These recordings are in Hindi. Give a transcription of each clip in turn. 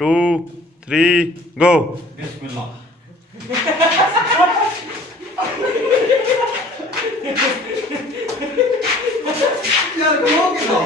2 3 गो। बिस्मिल्लाह। यार हो गया।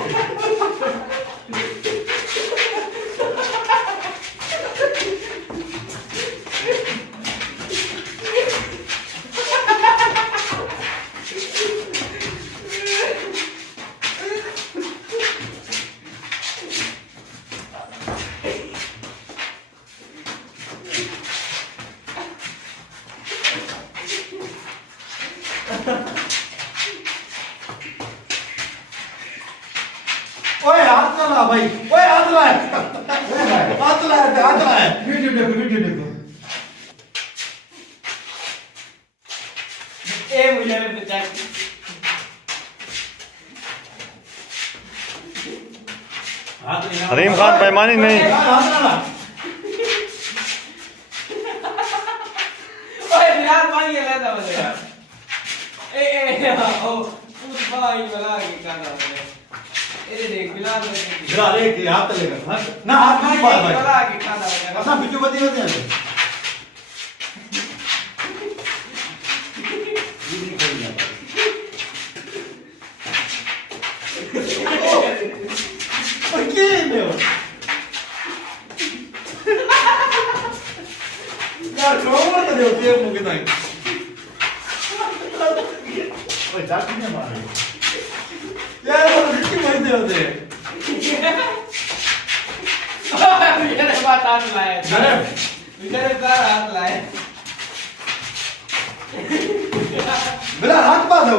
ओए हाथ चला भाई, ओए हाथ ला, हाथ ला, वीडियो देखो। ए मुझे बचा हरीम खान बेईमानी नहीं। हाथ ला। ओए बिलाल भाई ये लेता मुझे यार। ए ओ पूछ भाई बला के काटा मुझे। ए देख बिलाल भाई गिरा ले के हाथ लेकर, हाथ ना हाथ में बाल भाई। बला के काटा मुझे। ऐसा वीडियो बदी होते हैं। यार कौन तो देते हैं मुझे नहीं। ओए जाती नहीं मारे। यार वो कितनी मरते होते हैं। मेरे बात हाथ लाए। अरे मेरे बात हाथ लाए। बिला हाथ पा दो।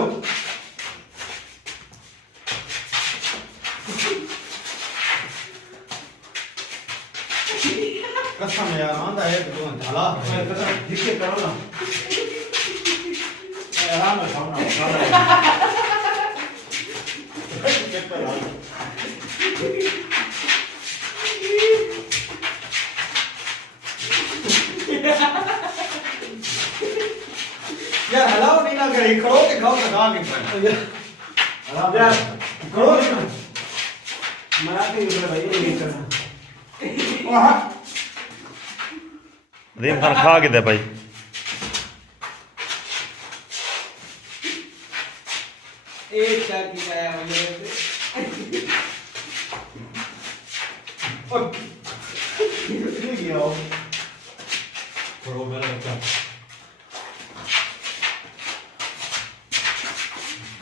कसम यार आंदा है तो झाला ठीक से करो ना। आराम से खाओ ना। यार हलाओ नहीं ना करे, खड़ो के खाओ ना खा के। आराम यार खड़ो ना। मरा के ऊपर भाई ये नहीं करना। वहां हरीम खान खा के दे भाई। एक शॉट दिखाया मुझे। और ये गया हो। खड़ो मेरा बच्चा।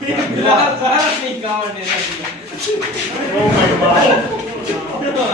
बिलाल सारा नहीं कावड़ ने Oh my god.